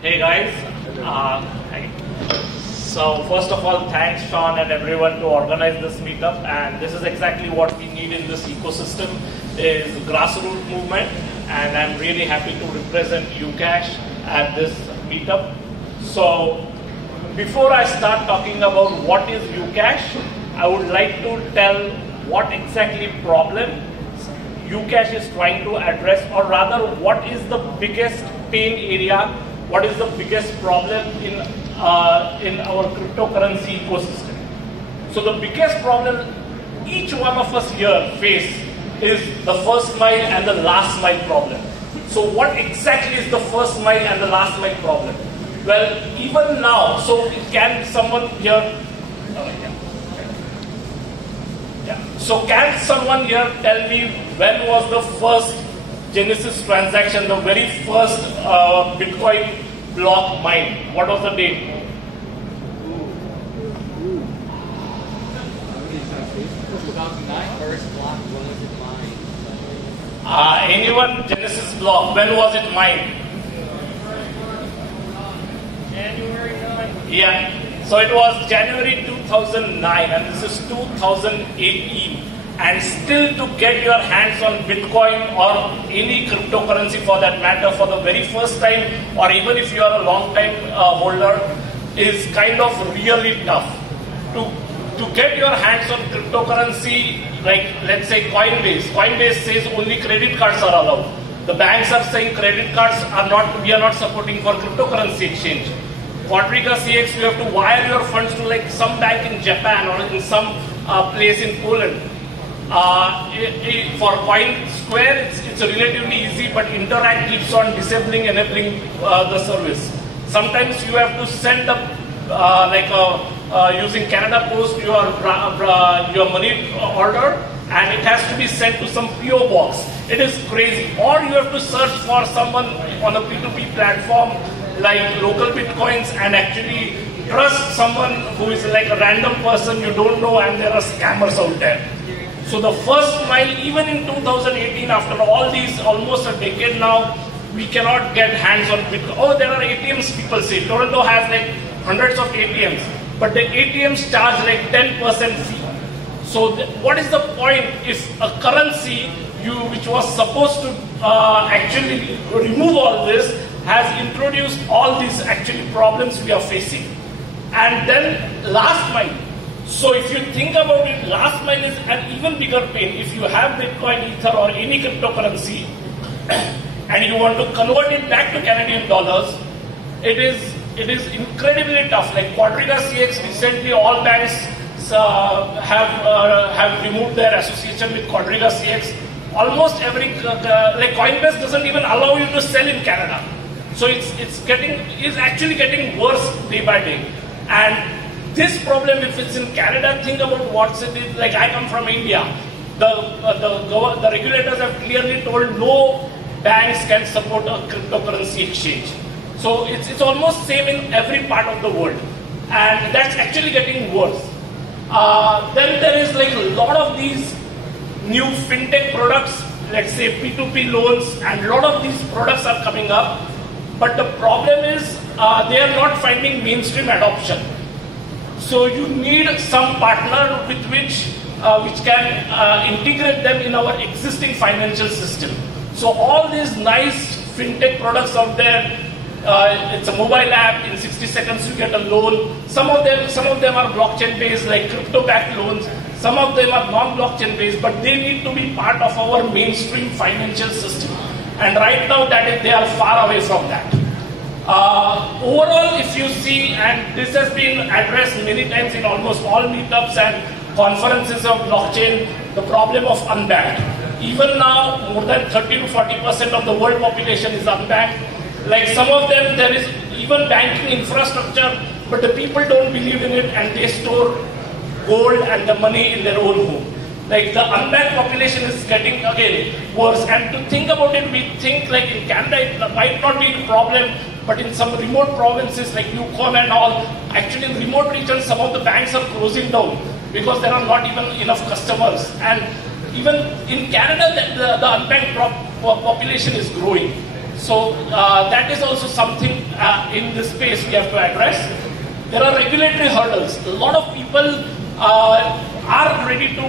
Hey guys, hi. So first of all, thanks Sean and everyone to organize this meetup, and this is exactly what we need in this ecosystem is grassroots movement, and I'm really happy to represent UCASH at this meetup. So before I start talking about what is UCASH, I would like to tell what exactly problem UCASH is trying to address, or rather what is the biggest pain area, what is the biggest problem in our cryptocurrency ecosystem. So the biggest problem each one of us here face is the first mile and the last mile problem. So what exactly is the first mile and the last mile problem? Well, even now, so can someone here, so can someone here tell me when was the first Genesis transaction, the very first Bitcoin block mined? What was the date? Anyone? Genesis block, when was it mined? January 9. Yeah. So it was January 2009 and this is 2018, and still to get your hands on Bitcoin or any cryptocurrency for that matter for the very first time, or even if you are a long time holder, is kind of really tough. To get your hands on cryptocurrency, like let's say Coinbase says only credit cards are allowed. The banks are saying credit cards are not, we are not supporting for cryptocurrency exchange. Quadriga CX, you have to wire your funds to like some bank in Japan or in some place in Poland. For CoinSquare, it's relatively easy, but Interact keeps on enabling the service. Sometimes you have to send up using Canada Post your money order, and it has to be sent to some PO box. It is crazy. Or you have to search for someone on a P2P platform like local Bitcoins and actually trust someone who is like a random person you don't know, and there are scammers out there. So the first mile, even in 2018, after all these, almost a decade now, we cannot get hands on Bitcoin. Oh, there are ATMs, people say. Toronto has like hundreds of ATMs, but the ATMs charge like 10% fee. So what is the point if a currency which was supposed to actually remove all this has introduced all these actually problems we are facing? And then last mile. So if you think about it, last mile is an even bigger pain. If you have Bitcoin, Ether or any cryptocurrency and you want to convert it back to Canadian dollars, it is incredibly tough. Like Quadriga CX, recently all banks have removed their association with Quadriga CX. Almost every, like Coinbase doesn't even allow you to sell in Canada. So it's actually getting worse day by day. And this problem, if it's in Canada, think about what's it is. Like I come from India. The regulators have clearly told no banks can support a cryptocurrency exchange. So it's almost same in every part of the world. And that's actually getting worse. Then there is like a lot of these new fintech products, let's say P2P loans, and a lot of these products are coming up. But the problem is they are not finding mainstream adoption. So you need some partner with which can integrate them in our existing financial system. So all these nice fintech products out there, it's a mobile app, in 60 seconds you get a loan. Some of them are blockchain based, like crypto-backed loans. Some of them are non-blockchain based, but they need to be part of our mainstream financial system. And right now they are far away from that. Overall, if you see, and this has been addressed many times in almost all meetups and conferences of blockchain, the problem of unbanked. Even now, more than 30 to 40% of the world population is unbanked. Like some of them, there is even banking infrastructure, but the people don't believe in it and they store gold and the money in their own home. Like the unbanked population is getting again worse. And to think about it, we think like in Canada it might not be a problem, but in some remote provinces like Yukon and all, actually in remote regions, some of the banks are closing down because there are not even enough customers. And even in Canada, the unbanked population is growing. So that is also something in this space we have to address. There are regulatory hurdles. A lot of people are ready to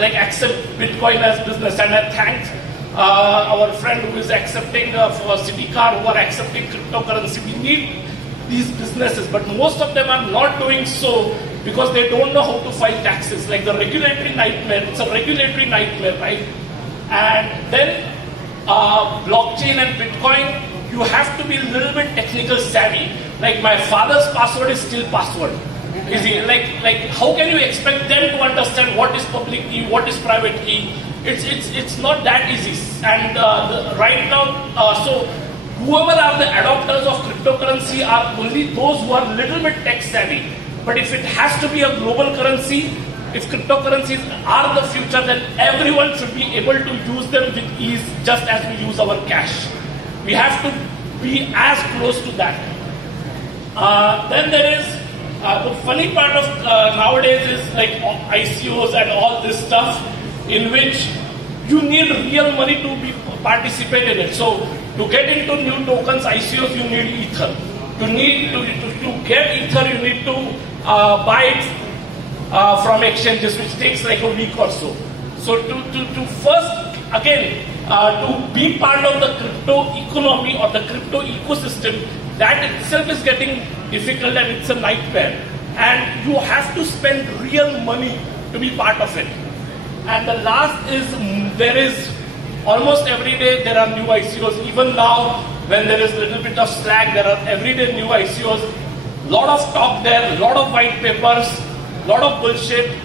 like accept Bitcoin as business, and I thank our friend who is accepting for Citycar, who are accepting cryptocurrency. We need these businesses, but most of them are not doing so because they don't know how to file taxes. Like the regulatory nightmare, it's a regulatory nightmare, right? And then blockchain and Bitcoin, you have to be a little bit technical savvy. Like my father's password is still password. Is he like how can you expect them to understand what is public key, what is private key? It's not that easy. And right now, so whoever are the adopters of cryptocurrency are only those who are little bit tech savvy. But if it has to be a global currency, if cryptocurrencies are the future, then everyone should be able to use them with ease, just as we use our cash. We have to be as close to that. Then there is the funny part of nowadays is like ICOs and all this stuff, in which you need real money to be participate in it. So to get into new tokens, ICOs, you need Ether. To get Ether, you need to buy it from exchanges, which takes like a week or so. So to first, again, to be part of the crypto economy or the crypto ecosystem, that itself is getting difficult and it's a nightmare. And you have to spend real money to be part of it. And the last is, there is almost every day there are new ICOs. Even now, when there is a little bit of slack, there are everyday new ICOs. Lot of talk there, lot of white papers, lot of bullshit,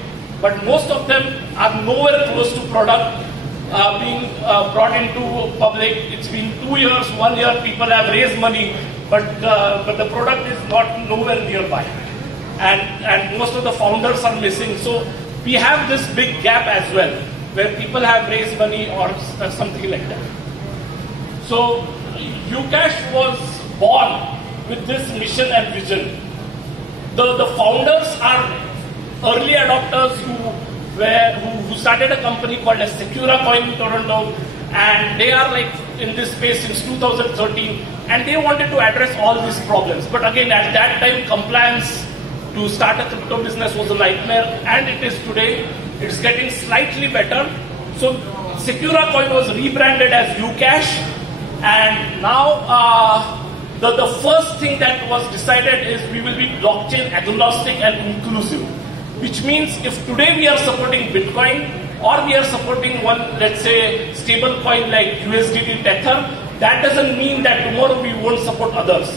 but most of them are nowhere close to product being brought into public. It's been 2 years, 1 year, people have raised money, but the product is not nowhere nearby. And most of the founders are missing. So we have this big gap as well, where people have raised money or something like that. So UCASH was born with this mission and vision. The founders are early adopters who started a company called as SecuraCoin in Toronto, and they are like in this space since 2013, and they wanted to address all these problems. But again, at that time, compliance to start a crypto business was a nightmare, and it is today. It's getting slightly better. So SecuraCoin was rebranded as UCASH, and now the first thing that was decided is we will be blockchain agnostic and inclusive. Which means if today we are supporting Bitcoin or we are supporting one, let's say, stable coin like USDT Tether, that doesn't mean that tomorrow we won't support others.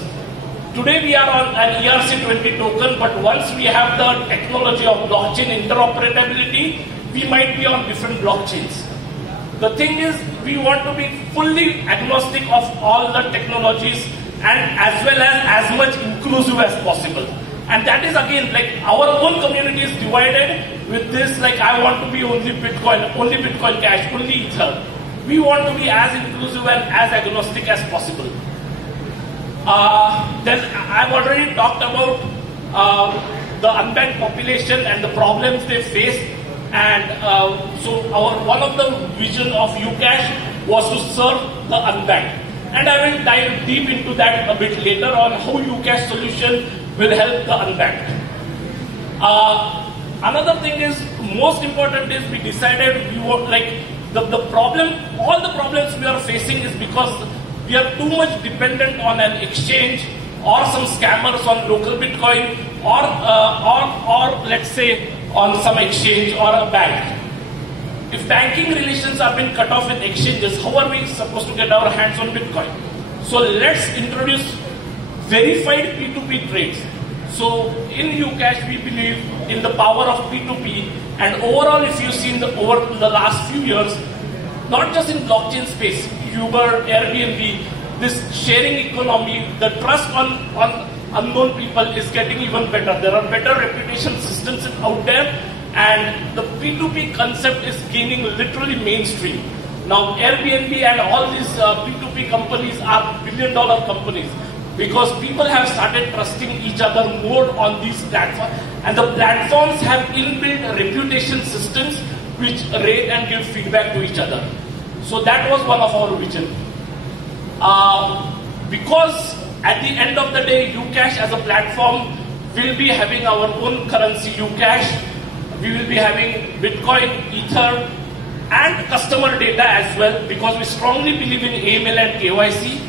Today we are on an ERC20 token, but once we have the technology of blockchain interoperability, we might be on different blockchains. The thing is, we want to be fully agnostic of all the technologies and as well as much inclusive as possible. And that is again, like our own community is divided with this, like I want to be only Bitcoin Cash, only Ether. We want to be as inclusive and as agnostic as possible. Then I've already talked about the unbanked population and the problems they face. And so one of the vision of UCASH was to serve the unbanked. And I will dive deep into that a bit later on how UCASH solution will help the unbanked. Another thing is, most important is we decided we were like, the problem, all the problems we are facing is because we are too much dependent on an exchange or some scammers on local Bitcoin or let's say on some exchange or a bank. If banking relations have been cut off with exchanges, how are we supposed to get our hands on Bitcoin? So let's introduce verified P2P trades. So in UCASH, we believe in the power of P2P, and overall, if you've seen over the last few years, not just in blockchain space, Uber, Airbnb, this sharing economy, the trust on unknown people is getting even better. There are better reputation systems out there, and the P2P concept is gaining literally mainstream. Now Airbnb and all these P2P companies are billion-dollar companies because people have started trusting each other more on these platforms, and the platforms have inbuilt reputation systems which rate and give feedback to each other. So that was one of our vision. Because at the end of the day, UCASH as a platform will be having our own currency, UCASH. We will be having Bitcoin, Ether, and customer data as well, because we strongly believe in AML and KYC.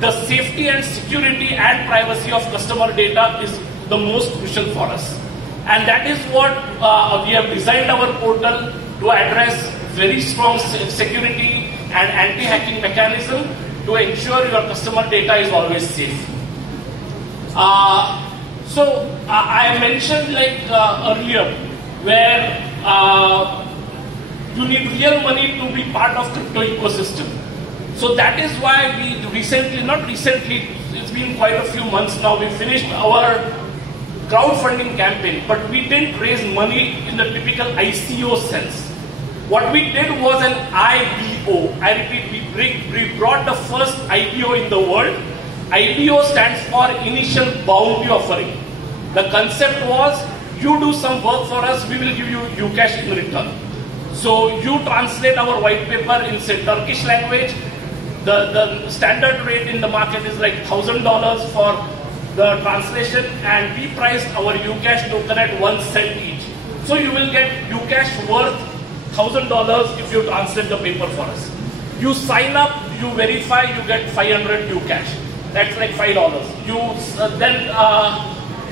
The safety and security and privacy of customer data is the most crucial for us. And that is what we have designed our portal to address very strong security and anti-hacking mechanism to ensure your customer data is always safe. I mentioned earlier where you need real money to be part of crypto ecosystem. So that is why we recently, not recently, it's been quite a few months now, we finished our crowdfunding campaign, but we didn't raise money in the typical ICO sense. What we did was an IBO. I repeat, we brought the first IBO in the world. IBO stands for Initial Bounty Offering. The concept was, you do some work for us, we will give you UCASH in return. So you translate our white paper in, say, Turkish language. The standard rate in the market is like $1,000 for the translation, and we priced our UCASH token at 1 cent each. So you will get UCASH worth $1,000 if you translate the paper for us. You sign up, you verify, you get 500 UCASH. That's like $5.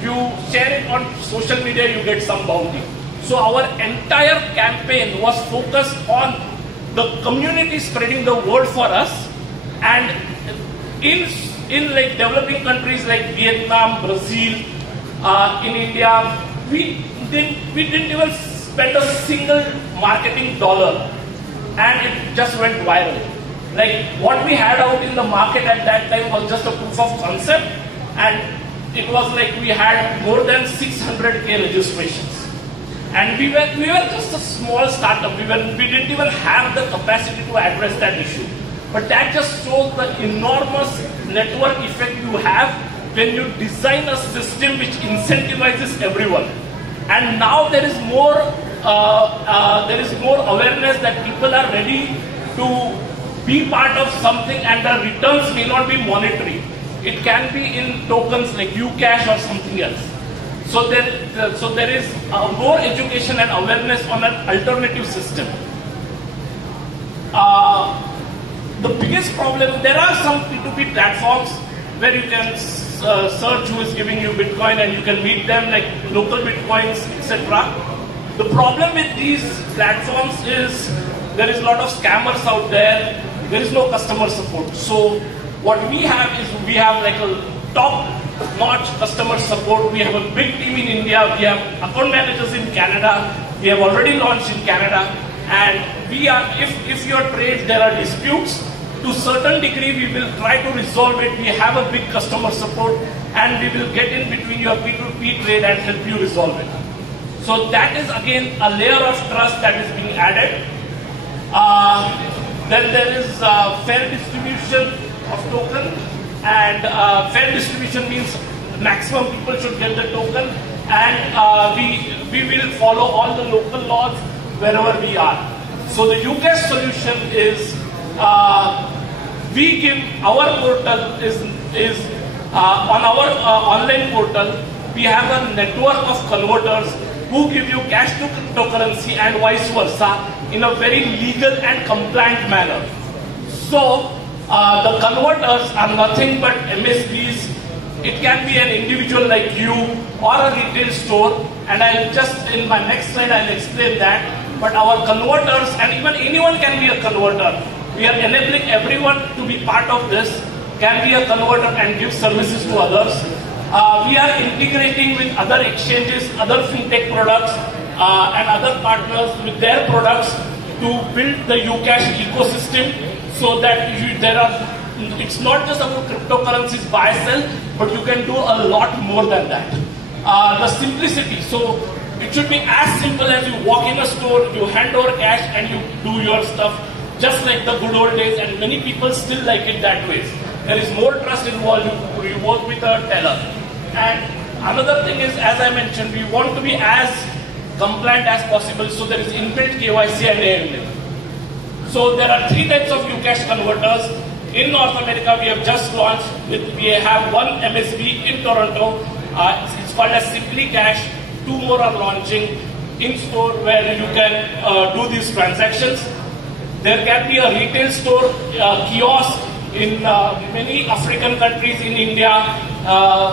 You share it on social media, you get some bounty. So our entire campaign was focused on the community spreading the word for us, and in like developing countries like Vietnam, Brazil, in India, we didn't even spend a single marketing dollar, and it just went viral. Like what we had out in the market at that time was just a proof of concept, and it was like we had more than 600K registrations. And we were just a small startup. We didn't even have the capacity to address that issue. But that just shows the enormous network effect you have when you design a system which incentivizes everyone. And now there is more awareness that people are ready to be part of something, and the returns may not be monetary. It can be in tokens like UCASH or something else. So there is more education and awareness on an alternative system. The biggest problem, there are some P2P platforms where you can search who is giving you Bitcoin and you can meet them, like local Bitcoins, etc. The problem with these platforms is there is a lot of scammers out there. There is no customer support. So what we have is we have like a top-notch customer support. We have a big team in India. We have account managers in Canada. We have already launched in Canada. And we are, if your trade there are disputes, to a certain degree we will try to resolve it. We have a big customer support, and we will get in between your P2P trade and help you resolve it. So that is again a layer of trust that is being added. Then there is fair distribution of token, and fair distribution means maximum people should get the token, and we will follow all the local laws wherever we are. So the UCASH solution is we give our portal is on our online portal we have a network of converters who give you cash to cryptocurrency and vice versa in a very legal and compliant manner. So the converters are nothing but MSBs. It can be an individual like you or a retail store, and I'll just in my next slide I'll explain that. But our converters, and even anyone can be a converter. We are enabling everyone to be part of this, can be a converter and give services to others. We are integrating with other exchanges, other fintech products, and other partners with their products to build the UCASH ecosystem, so that it's not just about cryptocurrencies buy sell, but you can do a lot more than that. The simplicity, so it should be as simple as you walk in a store, you hand over cash and you do your stuff, just like the good old days, and many people still like it that way. There is more trust involved, you work with a teller. And another thing is, as I mentioned, we want to be as compliant as possible, so there is inbuilt KYC and AML. So there are three types of UCASH converters. In North America, we have just launched, we have one MSB in Toronto. It's called as Simply Cash. 2 more are launching in store where you can do these transactions. There can be a retail store kiosk in many African countries, in India,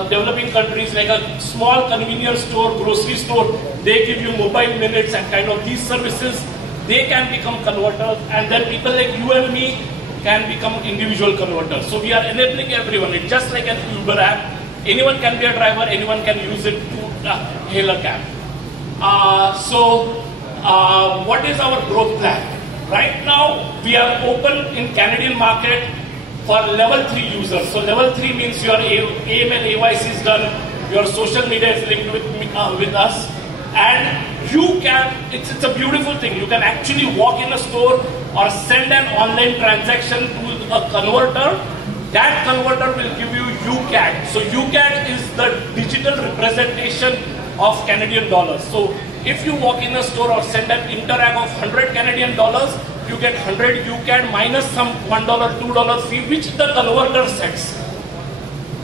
developing countries, like a small convenience store, grocery store. They give you mobile minutes and kind of these services. They can become converters, and then people like you and me can become individual converters. So we are enabling everyone. It's just like an Uber app. Anyone can be a driver, anyone can use it to hail a cab. What is our growth plan? Right now, we are open in Canadian market for level 3 users. So level 3 means your AML AYC is done, your social media is linked with us, and you can, it's a beautiful thing. You can actually walk in a store or send an online transaction to a converter. That converter will give you UCASH. So UCASH is the digital representation of Canadian dollars. So if you walk in a store or send an Interac of 100 Canadian dollars, you get 100 UCASH minus some $1, $2 fee, which the converter sets.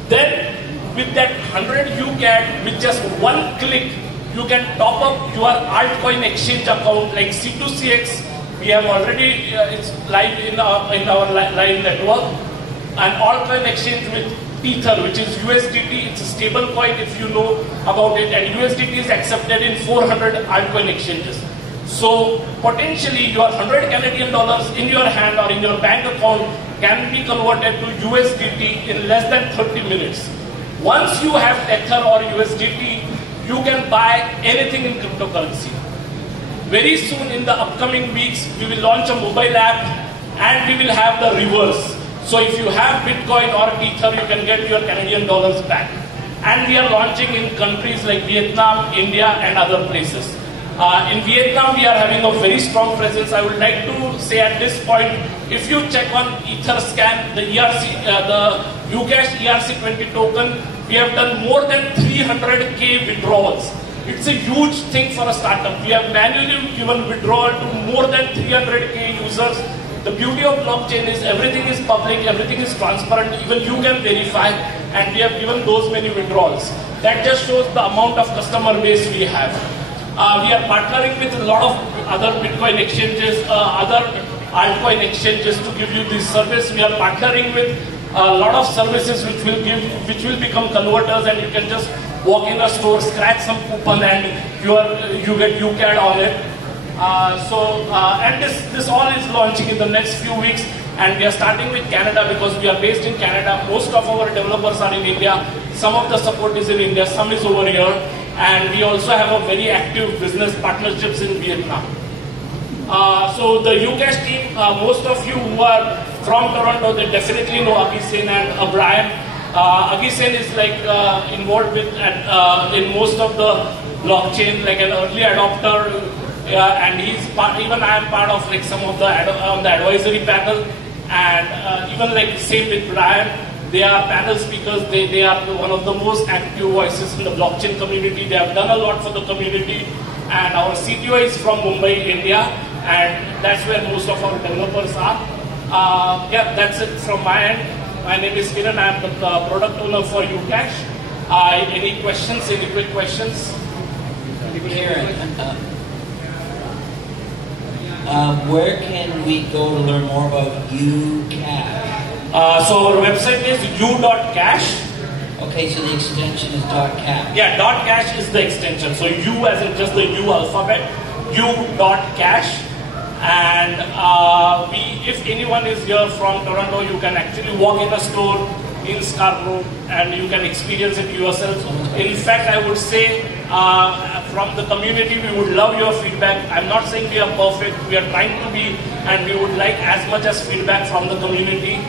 Then with that 100 UCASH, with just one click, you can top up your altcoin exchange account like C2CX. We have already, it's live in our live network. An altcoin exchange with Ether, which is USDT. It's a stable coin if you know about it, and USDT is accepted in 400 altcoin exchanges. So potentially your 100 Canadian dollars in your hand or in your bank account can be converted to USDT in less than 30 minutes. Once you have Ether or USDT, you can buy anything in cryptocurrency. Very soon in the upcoming weeks, we will launch a mobile app and we will have the reverse. So if you have Bitcoin or Ether, you can get your Canadian dollars back. And we are launching in countries like Vietnam, India, and other places. In Vietnam, we are having a very strong presence. I would like to say at this point, if you check on EtherScan, the UCASH ERC20 token, we have done more than 300K withdrawals. It's a huge thing for a startup. We have manually given withdrawal to more than 300K users. The beauty of blockchain is everything is public, everything is transparent, even you can verify, and we have given those many withdrawals. That just shows the amount of customer base we have. We are partnering with a lot of other Bitcoin exchanges, other altcoin exchanges to give you this service. We are partnering with a lot of services which will become converters, and you can just walk in a store, scratch some coupon, and you get UCASH on it. And this all is launching in the next few weeks, and we are starting with Canada because we are based in Canada. Most of our developers are in India. Some of the support is in India, some is over here, and we also have a very active business partnerships in Vietnam. So the UCASH team, most of you who are from Toronto, they definitely know Agisen and Brian. Agisen is like involved with in most of the blockchain, like an early adopter. And he's even I am part of like some of the advisory panel, and even like same with Brian, they are panel speakers. They are one of the most active voices in the blockchain community. They have done a lot for the community, and our CTO is from Mumbai, India, and that's where most of our developers are. Yeah, that's it from my end. My name is Kiran. I am the product owner for UCASH. Any questions? Any quick questions? Kiran. Where can we go to learn more about UCASH? So our website is u.cash. Okay, so the extension is .cash. Yeah, .cash is the extension. So U as in just the U alphabet, u.cash. And if anyone is here from Toronto, you can actually walk in a store in Scarborough and you can experience it yourself. In fact, I would say from the community, we would love your feedback. I'm not saying we are perfect, we are trying to be, and we would like as much as feedback from the community.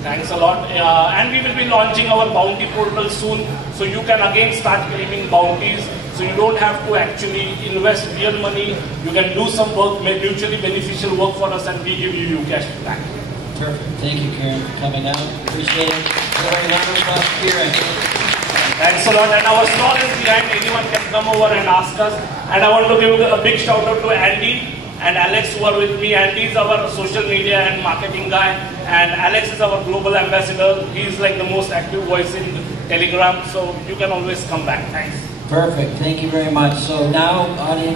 Thanks a lot. And we will be launching our bounty portal soon, so you can again start claiming bounties. So you don't have to actually invest real money. You can do some work, mutually beneficial work for us, and we give you UCASH back. Perfect. Thank you, Kiran, for coming out. Appreciate it. Kiran. Thanks a lot. And our stall is behind. Anyone can come over and ask us. And I want to give a big shout out to Andy. and Alex who are with me. Andy is our social media and marketing guy, and Alex is our global ambassador. He's like the most active voice in Telegram, so you can always come back. Thanks. Perfect. Thank you very much. So now, audience.